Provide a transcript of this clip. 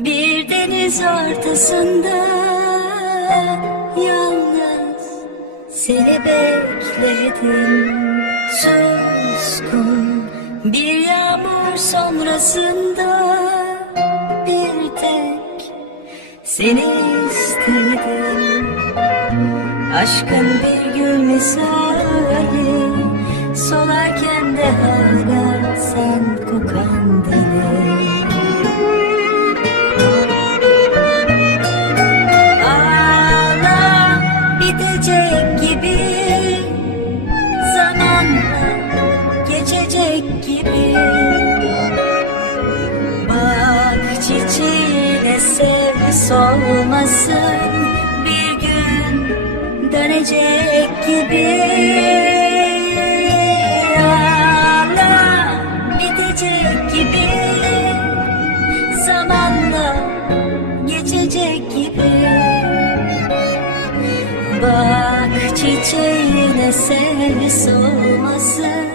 Bir deniz ortasında yalnız seni bekledim. Suskun bir yağmur sonrasında bir tek seni istedim. Aşkın bir gül misali bitecek gibi Zamanla geçecek gibi. Bak çiçeğine sev solmasın Bir gün dönecek gibi. Bitecek gibi. Zamanla Bak çiçeğine sev solmasın